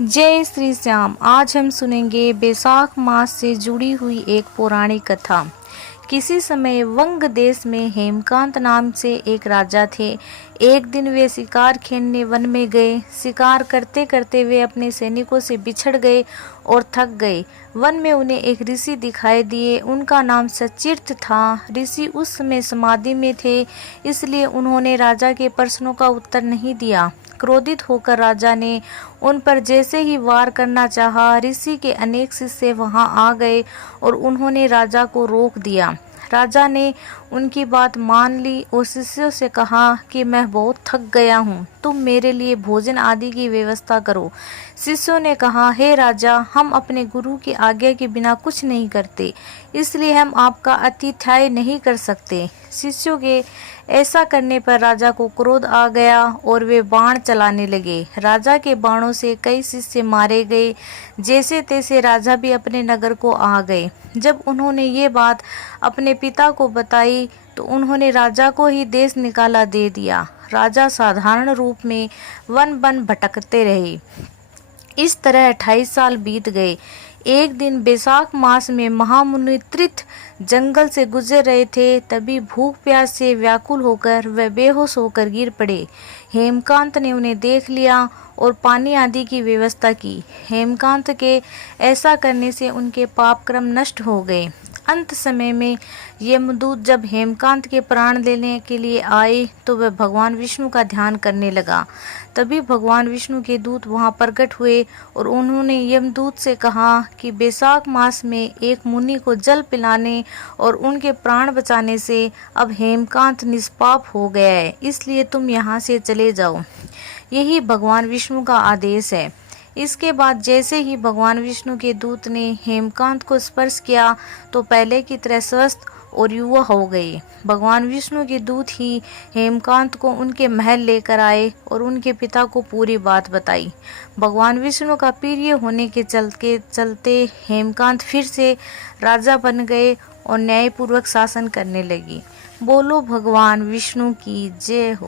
जय श्री श्याम। आज हम सुनेंगे बैसाख मास से जुड़ी हुई एक पौराणिक कथा। किसी समय वंग देश में हेमकांत नाम से एक राजा थे। एक दिन वे शिकार खेलने वन में गए। शिकार करते करते वे अपने सैनिकों से बिछड़ गए और थक गए। वन में उन्हें एक ऋषि दिखाई दिए। उनका नाम सचिर्थ था। ऋषि उस समय समाधि में थे, इसलिए उन्होंने राजा के प्रश्नों का उत्तर नहीं दिया। क्रोधित होकर राजा ने उन पर जैसे ही वार करना चाहा, ऋषि के अनेक शिष्य वहां आ गए और उन्होंने राजा को रोक दिया। राजा ने उनकी बात मान ली और शिष्यों से कहा कि मैं बहुत थक गया हूँ, तुम मेरे लिए भोजन आदि की व्यवस्था करो। शिष्यों ने कहा, हे राजा, हम अपने गुरु की आज्ञा के बिना कुछ नहीं करते, इसलिए हम आपका आतिथ्य नहीं कर सकते। शिष्यों के ऐसा करने पर राजा को क्रोध आ गया और वे बाण चलाने लगे। राजा के बाणों से कई शिष्य मारे गए। जैसे तैसे राजा भी अपने नगर को आ गए। जब उन्होंने ये बात अपने पिता को बताई तो उन्होंने राजा को ही देश निकाला दे दिया। राजा साधारण रूप में वन वन भटकते रहे। इस तरह 28 साल बीत गए। एक दिन बैसाख मास में महामुनि त्रिथ जंगल से गुजर रहे थे। तभी भूख प्यास से व्याकुल होकर वे बेहोश होकर गिर पड़े। हेमकांत ने उन्हें देख लिया और पानी आदि की व्यवस्था की। हेमकांत के ऐसा करने से उनके पाप कर्म नष्ट हो गए। अंत समय में यमदूत जब हेमकांत के प्राण लेने के लिए आए तो वह भगवान विष्णु का ध्यान करने लगा। तभी भगवान विष्णु के दूत वहां प्रकट हुए और उन्होंने यमदूत से कहा कि बैसाख मास में एक मुनि को जल पिलाने और उनके प्राण बचाने से अब हेमकांत निष्पाप हो गया है, इसलिए तुम यहाँ से चले जाओ। यही भगवान विष्णु का आदेश है। इसके बाद जैसे ही भगवान विष्णु के दूत ने हेमकांत को स्पर्श किया तो पहले की तरह स्वस्थ और युवा हो गए। भगवान विष्णु के दूत ही हेमकांत को उनके महल लेकर आए और उनके पिता को पूरी बात बताई। भगवान विष्णु का प्रिय होने के चलते हेमकांत फिर से राजा बन गए और न्यायपूर्वक शासन करने लगी। बोलो भगवान विष्णु की जय हो।